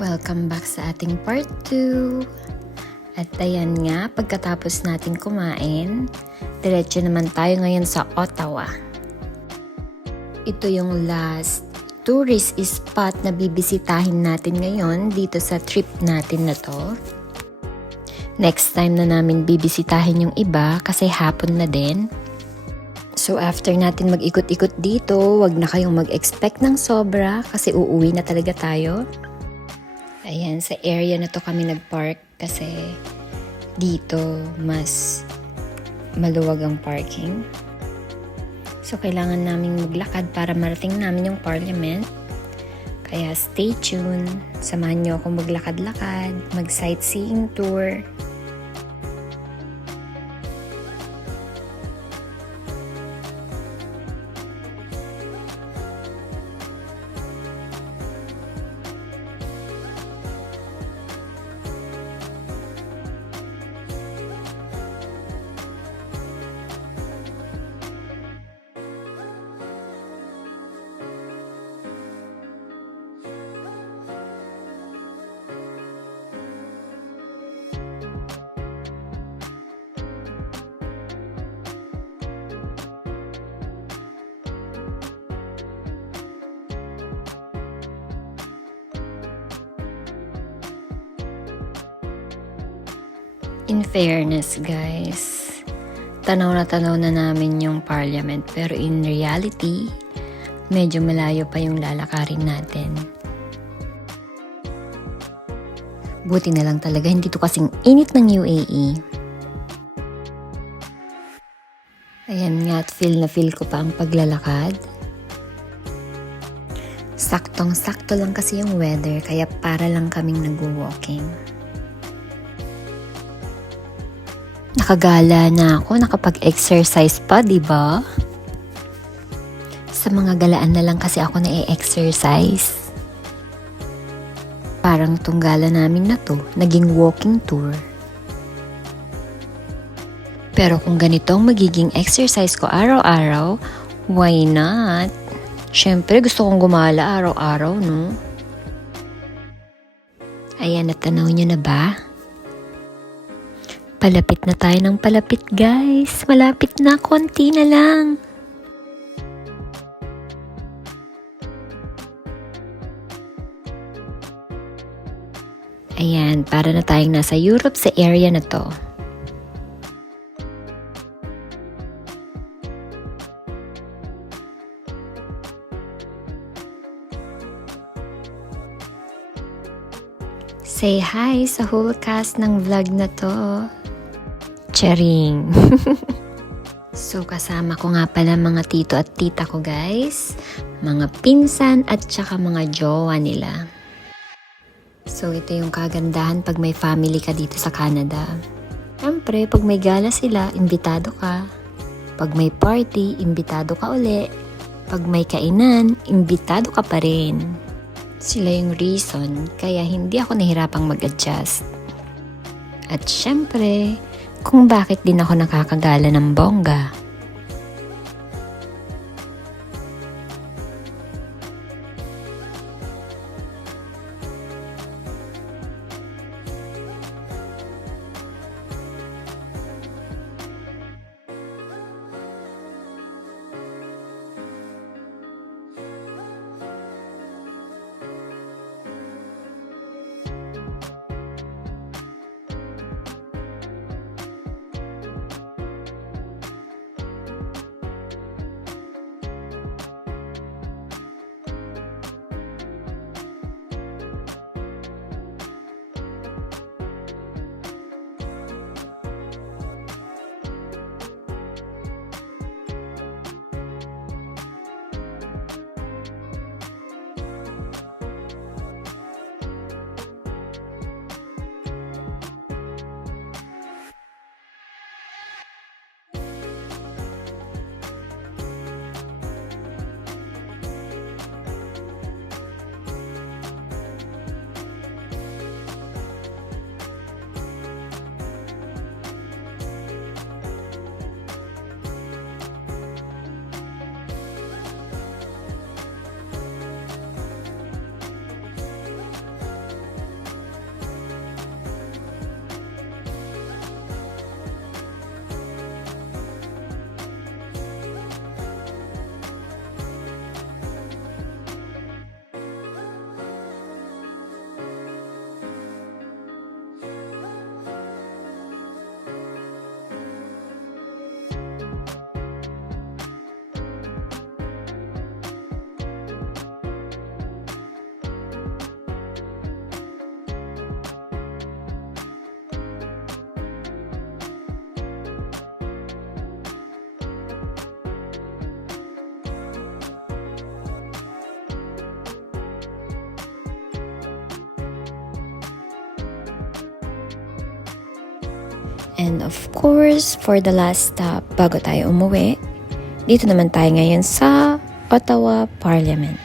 Welcome back sa ating part 2. At ayan nga, pagkatapos natin kumain, diretso naman tayo ngayon sa Ottawa. Ito yung last tourist spot na bibisitahin natin ngayon dito sa trip natin na to. Next time na namin bibisitahin yung iba kasi hapon na din. So after natin mag-ikot-ikot dito, wag na kayong mag-expect ng sobra kasi uuwi na talaga tayo. Ayan, sa area na to kami nag-park kasi dito mas maluwag ang parking. So kailangan naming maglakad para marating namin yung Parliament. Kaya stay tuned, samahan nyo akong maglakad-lakad, mag-sightseeing tour. In fairness guys, tanaw na namin yung Parliament pero in reality, medyo malayo pa yung lalakarin natin. Buti na lang talaga hindi to kasing init ng UAE. Ayan nga at feel ko pa ang paglalakad. Saktong-sakto lang kasi yung weather kaya para lang kaming nag-walking. Nakagala na ako, nakapag-exercise pa, di ba? Sa mga galaan na lang kasi ako na-exercise. Parang tong gala namin na to, naging walking tour. Pero kung ganito ang magiging exercise ko araw-araw, why not? Siyempre gusto kong gumala araw-araw, no? Ayan, natanaw nyo na ba? Palapit na tayo ng palapit guys. Malapit na, konti na lang. Ayan, para na tayong nasa Europe sa area na to. Say hi sa whole cast ng vlog na to. Charing. So kasama ko nga pala mga tito at tita ko guys, mga pinsan at saka mga jowa nila. So ito yung kagandahan pag may family ka dito sa Canada. Siyempre pag may gala sila, imbitado ka. Pag may party, imbitado ka uli. Pag may kainan, imbitado ka pa rin. Sila yung reason kaya hindi ako nahirapang mag-adjust. At syempre, kung bakit din ako nakakagala ng bongga. And of course, for the last stop bago tayo umuwi, dito naman tayo ngayon sa Ottawa Parliament.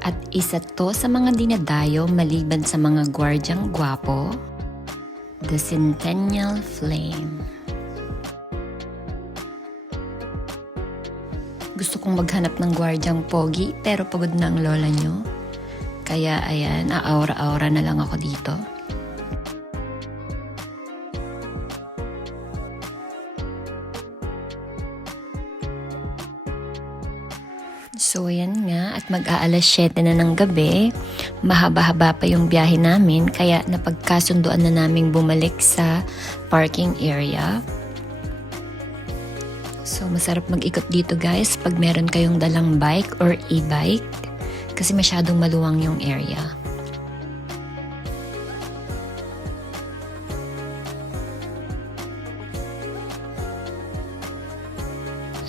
At isa to sa mga dinadayo maliban sa mga gwardyang gwapo, the Centennial Flame. Gusto kong maghanap ng gwardyang pogi pero pagod na ang lola nyo. Kaya ayan, aaura-aura na lang ako dito. So ayan nga, at mag-aalas 7 na ng gabi, mahaba-haba pa yung biyahe namin kaya napagkasunduan na naming bumalik sa parking area. So masarap mag-ikot dito guys pag meron kayong dalang bike or e-bike kasi masyadong maluwang yung area.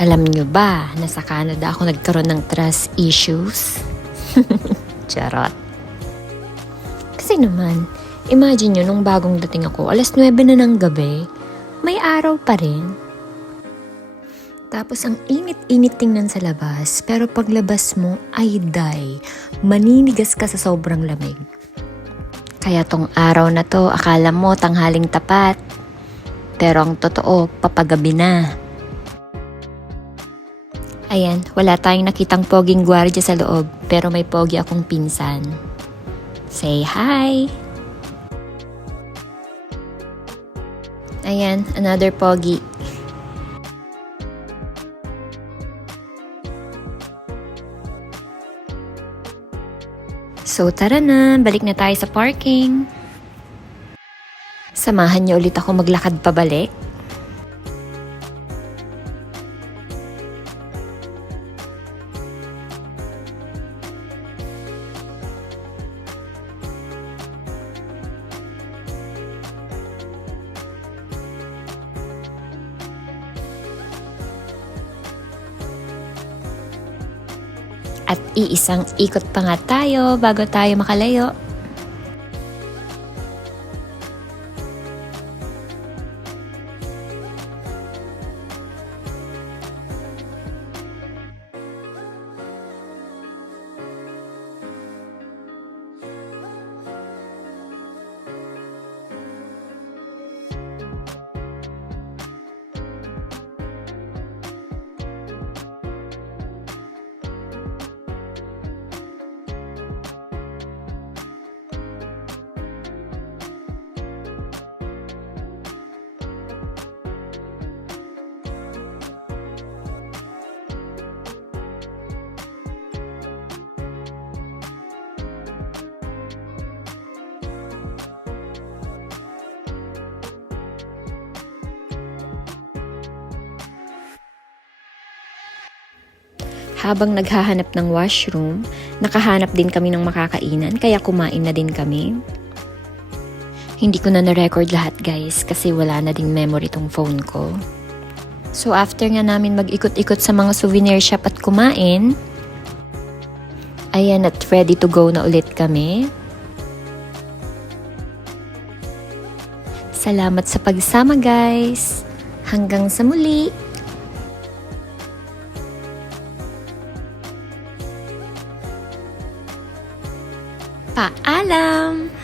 Alam nyo ba na sa Canada ako nagkaroon ng trust issues? Charot. Kasi naman, imagine nyo nung bagong dating ako, alas 9 na ng gabi, may araw pa rin. Tapos ang init-init tingnan sa labas, pero paglabas mo ay maninigas ka sa sobrang lamig. Kaya tong araw na to, akala mo tanghaling tapat. Pero ang totoo, papagabi na. Ayan, wala tayong nakitang poging gwardiya sa loob, pero may pogi akong pinsan. Say hi! Ayan, another pogi. So tara na, balik na tayo sa parking. Samahan niyo ulit ako maglakad pabalik. At iisang ikot pa nga tayo bago tayo makalayo. Habang naghahanap ng washroom, nakahanap din kami ng makakainan kaya kumain na din kami. Hindi ko na na-record lahat guys kasi wala na ding memory tong phone ko. So after nga namin mag-ikot-ikot sa mga souvenir shop at kumain, ayan at ready to go na ulit kami. Salamat sa pagsama guys! Hanggang sa muli! Paalam!